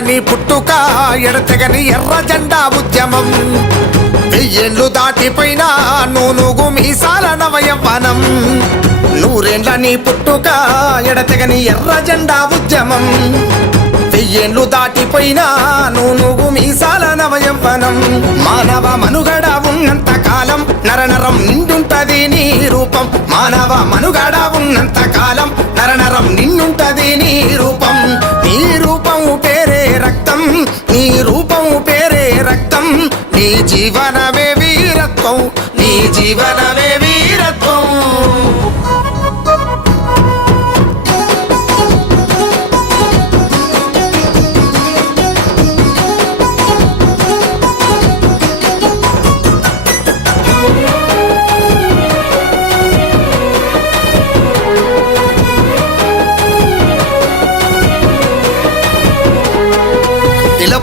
నీ పుట్టుక ఎడతెగని ఎర్ర జెండా ఉద్యమం. వెయ్యేళ్ళు దాటిపోయిన నూనుగు మీసాల నవయవ్వనం నూరేండ్ల నీ పుట్టుక ఎడతెగని ఎర్ర జెండా ఉద్యమం. వెయ్యేళ్ళు దాటిపోయిన నూనుగు మీసాల నవయవ్వనం మానవ మనుగడ ఉన్నంత కాలం నరనరం నిండుంటది నీ రూపం. మానవ మనుగడ ఉన్నంత కాలం నరనరం నిండుంటది నీ రూపం. నీ రూపం పేరే రక్తం. నీ జీవనమే వీరత్వం. నీ జీవనమే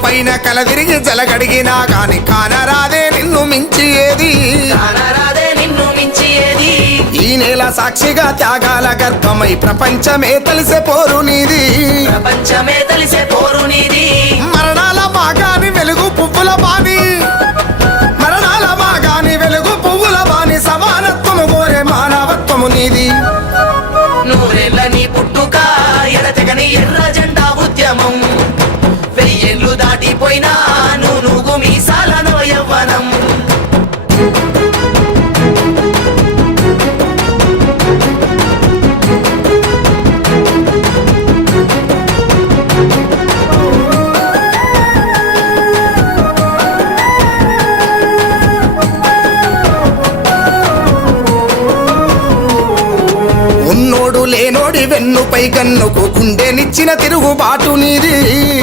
ఇలపైన కలదిరిగి జలగడిగినా ఏది కానరాదే నిన్ను మించి ఏది ఈ నేల సాక్షిగా త్యాగాల గర్భమై ప్రపంచమే తెలిసే పోరు నీది. ప్రపంచమే తెలిసే లేనోడి వెన్నుపై గన్నుకు గుండెనిచ్చిన తిరుగుబాటు నీది.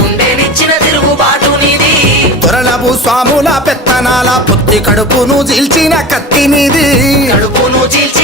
గుండెనిచ్చిన తిరుగుబాటు నీది. దొరలబు స్వాముల పెత్తనాల పొత్తి కడుపును చీల్చిన కత్తి నీది. కడుపును చీల్చిన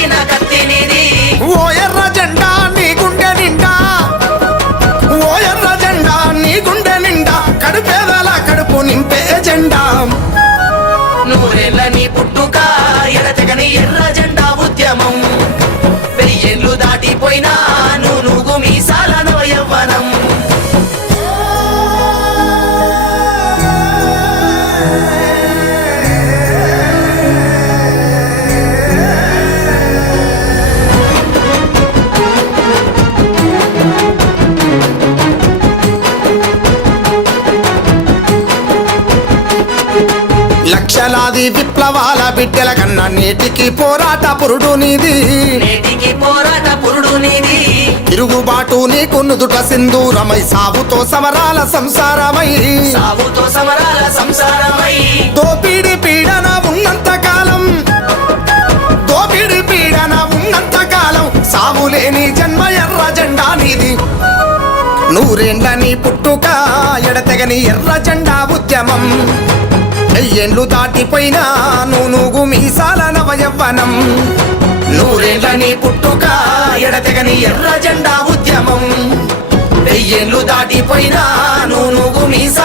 లక్షలాది విప్లవాల బిడ్డల కన్నా నేటికి పోరాట పురుడు నీది. నేటికి పోరాట పురుడు నీది. తిరుగుబాటు నీకు నుదుట సింధూరమై సాగుతో సమరాల సంసారమై. సాగుతో సమరాల సంసారమై. దోపిడి పీడన ఉన్నంత కాలం దోపిడి పీడన ఉన్నంత కాలం సావులేని జన్మ ఎర్ర జెండా నీది. నూరేండ్ల నీ పుట్టుక ఎడతెగని ఎర్ర జెండా ఉద్యమం. వెయ్యేండ్లు దాటిపోయినా నూనుగు మీసాల నవయవ్వనం. నూరేండ్ల నీ పుట్టుక ఎడతెగని ఎర్ర జెండా ఉద్యమం. వెయ్యేండ్లు దాటిపోయినా నూనుగు మీసాల